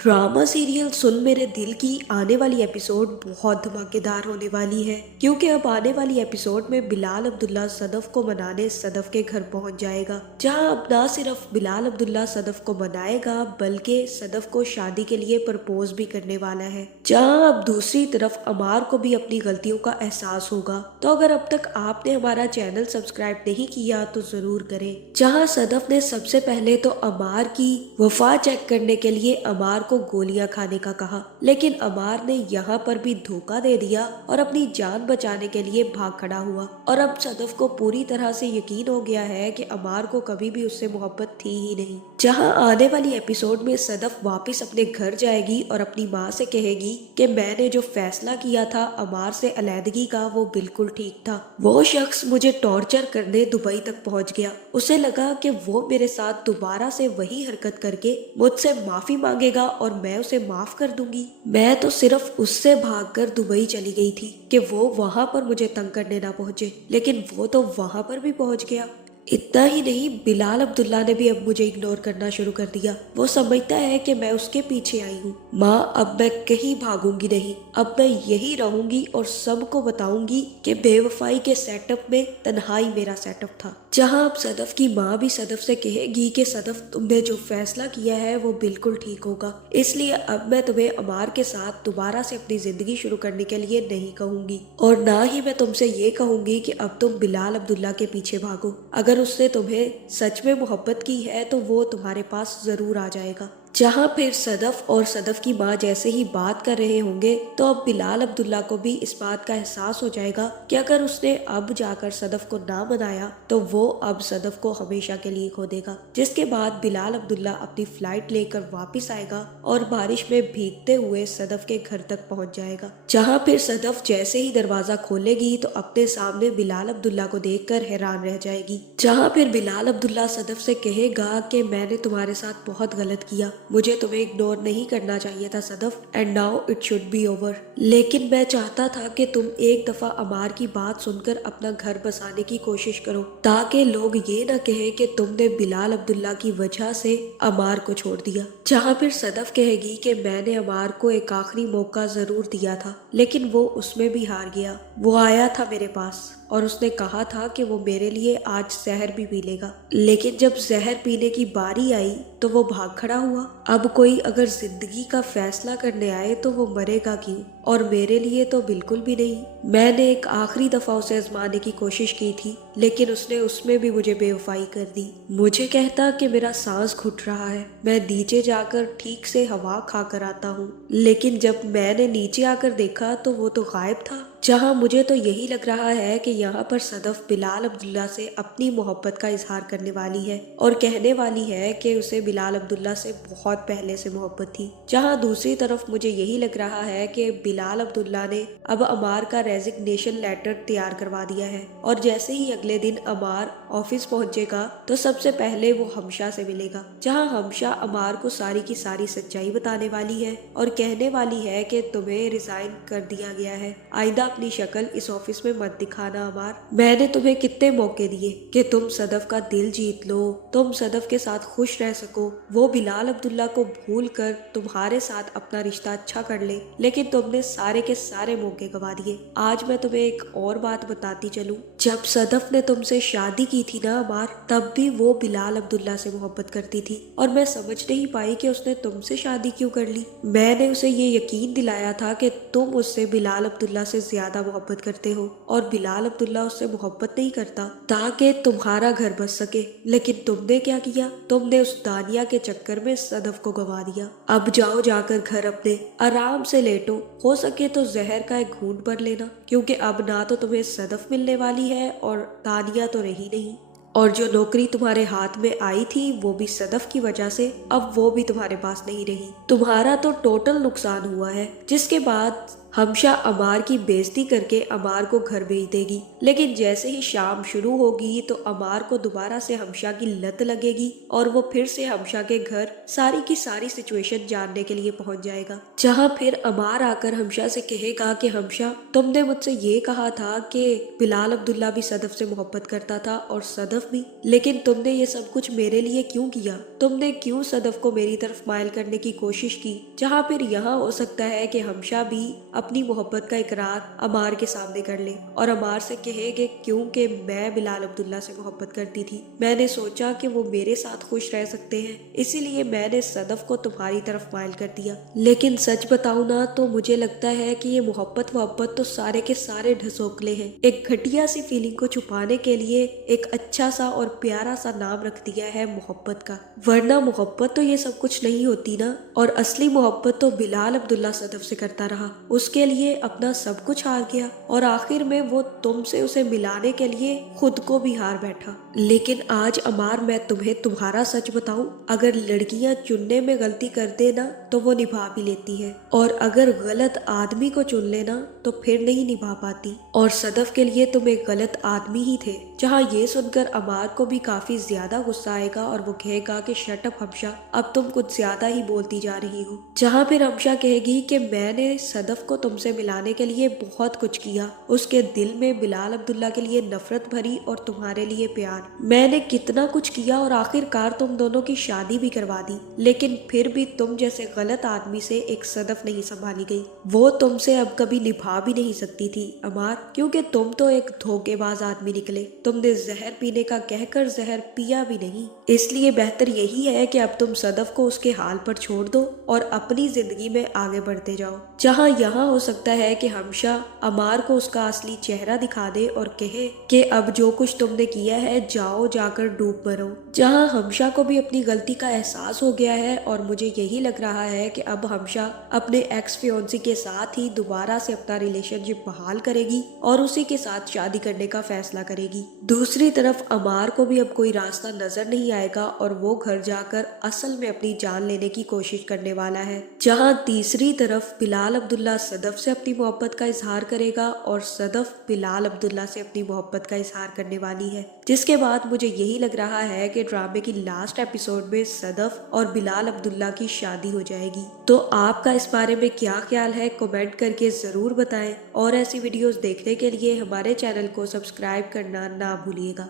Drama serial सुन मेरे दिल की आने वाली एपिसोड बहुत धमाकेदार होने वाली है, क्योंकि अब आने वाली एपिसोड में बिलाल अब्दुल्ला सदफ को मनाने सदफ के घर पहुंच जाएगा। जहां अब ना सिर्फ बिलाल अब्दुल्ला सदफ को मनाएगा बल्कि सदफ को शादी के लिए प्रपोज भी करने वाला है। जहां अब दूसरी तरफ अमार को भी अपनी गलतियों का एहसास होगा। तो अगर अब तक आपने हमारा चैनल सब्सक्राइब नहीं किया तो जरूर करें। जहां सदफ ने सबसे पहले तो अमार की वफा चेक करने के लिए अमार को गोलियां खाने का कहा, लेकिन अमार ने यहाँ पर भी धोखा दे दिया और अपनी जान बचाने के लिए भाग खड़ा हुआ। और अब सदफ को पूरी तरह से यकीन हो गया है कि अमार को कभी भी उससे मोहब्बत थी ही नहीं। जहाँ आने वाली एपिसोड में सदफ वापस अपने घर जाएगी और अपनी माँ से कहेगी कि मैंने जो फैसला किया था अमार से अलैदगी का वो बिल्कुल ठीक था। वो शख्स मुझे टॉर्चर करने दुबई तक पहुंच गया। उसे लगा कि वो मेरे साथ दोबारा से वही हरकत करके मुझसे माफी मांगेगा और मैं उसे माफ कर दूंगी। मैं तो सिर्फ उससे भागकर दुबई चली गई थी कि वो वहां पर मुझे तंग करने ना पहुंचे, लेकिन वो तो वहां पर भी पहुंच गया। इतना ही नहीं, बिलाल अब्दुल्ला ने भी अब मुझे इग्नोर करना शुरू कर दिया। वो समझता है कि मैं उसके पीछे आई हूँ। माँ, अब मैं कहीं भागूंगी नहीं, अब मैं यही रहूंगी और सबको बताऊंगी कि बेवफाई के सेटअप में तन्हाई मेरा सेटअप था। जहाँ अब सदफ की माँ भी सदफ से कहेगी कि सदफ, तुमने जो फैसला किया है वो बिल्कुल ठीक होगा, इसलिए अब मैं तुम्हें अमार के साथ दोबारा से अपनी जिंदगी शुरू करने के लिए नहीं कहूंगी, और ना ही मैं तुमसे ये कहूंगी कि अब तुम बिलाल अब्दुल्ला के पीछे भागो। अगर उसने तुम्हें सच में मोहब्बत की है तो वो तुम्हारे पास जरूर आ जाएगा। जहाँ फिर सदफ और सदफ की माँ जैसे ही बात कर रहे होंगे तो अब बिलाल अब्दुल्ला को भी इस बात का एहसास हो जाएगा कि अगर उसने अब जाकर सदफ को ना मनाया तो वो अब सदफ को हमेशा के लिए खो देगा। जिसके बाद बिलाल अब्दुल्ला अपनी फ्लाइट लेकर वापस आएगा और बारिश में भीगते हुए सदफ के घर तक पहुंच जाएगा। जहाँ फिर सदफ जैसे ही दरवाजा खोलेगी तो अपने सामने बिलाल अब्दुल्ला को देखकर हैरान रह जाएगी। जहाँ फिर बिलाल अब्दुल्ला सदफ से कहेगा कि मैंने तुम्हारे साथ बहुत गलत किया, मुझे तुम्हें इग्नोर नहीं करना चाहिए था Sadaf, and now it should be over. लेकिन मैं चाहता था कि तुम एक दफा अमार की बात सुनकर अपना घर बसाने की कोशिश करो, ताकि लोग ये न कहें कि तुमने बिलाल अब्दुल्ला की वजह से अमार को छोड़ दिया। जहाँ फिर सदफ कहेगी कि मैंने अमार को एक आखिरी मौका जरूर दिया था, लेकिन वो उसमें भी हार गया। वो आया था मेरे पास और उसने कहा था कि वो मेरे लिए आज जहर भी पी लेगा, लेकिन जब जहर पीने की बारी आई तो वो भाग खड़ा हुआ। अब कोई अगर जिंदगी का फैसला करने आए तो वो मरेगा क्यों, और मेरे लिए तो बिल्कुल भी नहीं। मैंने एक आखिरी दफा उसे आजमाने की कोशिश की थी, लेकिन उसने उसमें भी मुझे बेवफाई कर दी। मुझे कहता कि मेरा सांस घुट रहा है, मैं नीचे जाकर ठीक से हवा खा कर आता हूँ, लेकिन जब मैंने नीचे आकर देखा तो वो तो गायब था। जहाँ मुझे तो यही लग रहा है कि यहाँ पर सदफ बिलाल अब्दुल्ला से अपनी मोहब्बत का इजहार करने वाली है और कहने वाली है कि उसे बिलाल अब्दुल्ला से बहुत पहले से मोहब्बत थी। जहाँ दूसरी तरफ मुझे यही लग रहा है कि बिलाल अब्दुल्ला ने अब अमार का रेजिग्नेशन लेटर तैयार करवा दिया है, और जैसे ही अगले दिन अमार ऑफिस पहुंचेगा तो सबसे पहले वो हमशा से मिलेगा। जहाँ हमशा अमार को सारी की सारी सच्चाई बताने वाली है और कहने वाली है कि तुम्हें रिजाइन कर दिया गया है, आइंदा अपनी शक्ल इस ऑफिस में मत दिखाना अमार। मैंने तुम्हें कितने मौके दिए कि तुम सदफ का दिल जीत लो, तुम सदफ के साथ खुश रह सको, वो बिलाल अब्दुल्ला को भूल कर तुम्हारे साथ अपना रिश्ता अच्छा कर ले, लेकिन तुमने सारे के सारे मौके गवा दिए। आज मैं तुम्हें एक और बात बताती चलूं, जब सदफ ने तुमसे शादी की थी ना अमार, तब भी वो बिलाल अब्दुल्ला से मोहब्बत करती थी और मैं समझ नहीं पाई कि उसने तुमसे शादी क्यों कर ली। मैंने उसे ये यकीन दिलाया था कि तुम उससे बिलाल अब्दुल्ला से ज्यादा मोहब्बत करते हो और बिलाल अब्दुल्ला उससे मोहब्बत नहीं करता, ताकि तुम्हारा घर बस सके। लेकिन तुमने क्या किया, तुमने उस दानिया के चक्कर में सदफ को गवा दिया। अब जाओ जाकर घर अपने आराम से लेटो, हो सके तो जहर का एक घूंट भर लेना, क्योंकि अब ना तो तुम्हें सदफ मिलने वाली है और दानिया तो रही नहीं, और जो नौकरी तुम्हारे हाथ में आई थी वो भी सदफ की वजह से अब वो भी तुम्हारे पास नहीं रही। तुम्हारा तो टोटल नुकसान हुआ है। जिसके बाद हमशा अमार की बेइज्जती करके अमार को घर भेज देगी। लेकिन जैसे ही शाम शुरू होगी तो अमार को दोबारा से हमशा की लत लगेगी और वो फिर से हमशा के घर सारी की सारी सिचुएशन जानने के लिए पहुंच जाएगा, जहां फिर अमार आकर हमशा से कहेगा कि हमशा, तुमने मुझसे ये कहा था कि बिलाल अब्दुल्ला भी सदफ से मोहब्बत करता था और सदफ भी, लेकिन तुमने ये सब कुछ मेरे लिए क्यों किया? तुमने क्यों सदफ को मेरी तरफ माइल करने की कोशिश की? जहाँ फिर यहाँ हो सकता है कि हमशा भी अपनी मोहब्बत का इकरार अमार के सामने कर ले और अमार से कहे कि क्योंकि मैं बिलाल अब्दुल्ला से मोहब्बत करती थी, मैंने सोचा कि वो मेरे साथ खुश रह सकते हैं, इसीलिए मैंने सदफ को तुम्हारी तरफ माइल कर दिया। लेकिन सच बताऊं ना तो मुझे लगता है कि ये मोहब्बत तो सारे के सारे ढसोकले हैं। एक घटिया सी फीलिंग को छुपाने के लिए एक अच्छा सा और प्यारा सा नाम रख दिया है मोहब्बत का, वरना मोहब्बत तो ये सब कुछ नहीं होती ना। और असली मोहब्बत तो बिलाल अब्दुल्ला सदफ से करता रहा, उसके लिए अपना सब कुछ हार गया और आखिर में वो तुमसे उसे मिलाने के लिए खुद को भी हार बैठा। लेकिन आज अमार, मैं तुम्हें तुम्हारा सच बताऊं, अगर लड़कियां चुनने में गलती कर दे ना तो वो निभा भी लेती है, और अगर गलत आदमी को चुन लेना तो फिर नहीं निभा पाती। और सदफ के लिए तुम एक गलत आदमी ही थे। जहाँ ये सुनकर अमार को भी काफी ज्यादा गुस्सा आएगा और वो कहेगा कि शट अप हमशा, अब तुम कुछ ज्यादा ही बोलती जा रही हो। जहाँ फिर हमशा कहेगी कि मैंने सदफ को तुमसे मिलाने के लिए बहुत कुछ किया, उसके दिल में बिलाल अब्दुल्ला के लिए नफरत भरी और तुम्हारे लिए प्यार, मैंने कितना कुछ किया और आखिरकार तुम दोनों की शादी भी करवा दी, लेकिन फिर भी तुम जैसे गलत आदमी से एक सदफ नहीं संभाली गई। वो तुमसे अब कभी निभा भी नहीं सकती थी अमार, क्योंकि तुम तो एक धोखेबाज आदमी निकले। तुमने जहर पीने का कहकर जहर पिया भी नहीं, इसलिए बेहतर यही है कि अब तुम सदफ को उसके हाल पर छोड़ दो और अपनी जिंदगी में आगे बढ़ते जाओ। जहाँ यहाँ हो सकता है कि हमशा अमार को उसका असली चेहरा दिखा दे और कहे कि अब जो कुछ तुमने किया है जाओ जाकर डूब मरो। जहाँ हमशा को भी अपनी गलती का एहसास हो गया है और मुझे यही लग रहा है कि अब हमशा अपने एक्स फियोंसी के साथ ही दोबारा से अपना रिलेशनशिप बहाल करेगी और उसी के साथ शादी करने का फैसला करेगी। दूसरी तरफ अमार को भी अब कोई रास्ता नजर नहीं आएगा और वो घर जाकर असल में अपनी जान लेने की कोशिश करने वाला है। जहाँ तीसरी तरफ बिलाल अब्दुल्ला सदफ से अपनी मोहब्बत का इजहार करेगा और सदफ बिलाल अब्दुल्ला से अपनी मोहब्बत का इजहार करने वाली है, जिसके बाद मुझे यही लग रहा है कि ड्रामे की लास्ट एपिसोड में सदफ और बिलाल अब्दुल्ला की शादी हो जाएगी। तो आपका इस बारे में क्या ख्याल है, कमेंट करके जरूर बताएं और ऐसी वीडियोस देखने के लिए हमारे चैनल को सब्सक्राइब करना ना भूलिएगा।